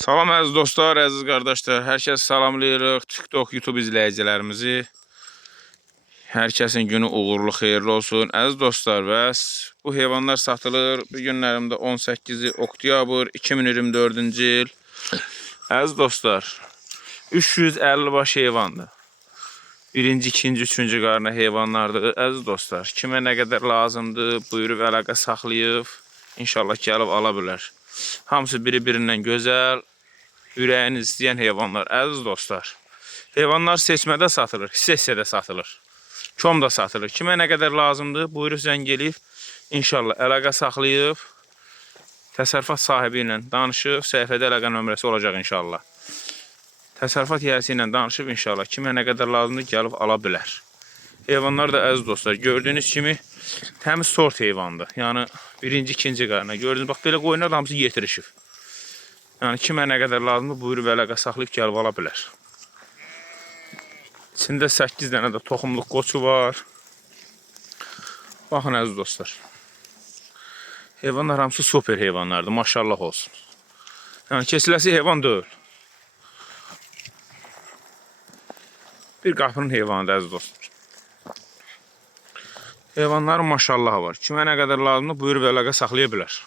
Salam əziz dostlar, əziz qardaşlar. Hər kəs salamlayırıq TikTok, YouTube izləyicilərimizi. Hər kəsin günü uğurlu, xeyirli olsun. Əziz dostlar, bəs bu heyvanlar satılır. Bu günlərimdə 18 oktyabr 2024-cü il. Əziz dostlar, 350 baş heyvandır. Birinci, ikinci, üçüncü qarna heyvanlardır. Əziz dostlar, kimə nə qədər lazımdır, buyurub əlaqə saxlayıb, inşallah gəlib ala bilər. Hamısı biri-birindən gözəl, ürəyiniz istəyən heyvanlar. Əziz dostlar, heyvanlar seçmədə satılır, hissədə satılır. Kom da satılır. Kimə nə qədər lazımdır, buyurub zəng eləyib, inşallah əlaqə saxlayıb, təsərrüfat sahibi ilə danışıb, səhifədə əlaqə nömrəsi olacaq inşallah. Təsərrüfat yiyəsi ilə danışıb inşallah kimə nə qədər lazımdır gəlib ala bilər. Heyvanlar da əziz dostlar, gördüyünüz kimi təmiz sort heyvandır. Yəni birinci, ikinci qarına. Gördünüz bax belə qoyunlar hamısı yetirişib. Yəni kimə nə qədər lazımdır buyurub əlaqə saxlayıb gəlib ala bilər. İçində 8 dənə də toxumluq qoçu var. Baxın əziz dostlar. Heyvanlar hamısı super heyvanlardır. Maşallah olsun. Yəni kesiləsi heyvan deyil. Bir qapının heyvanıdır əziz dostlar. Heyvanların maşallahı var. Kimə nə qədər lazımdır buyurub əlaqə saxlaya bilər.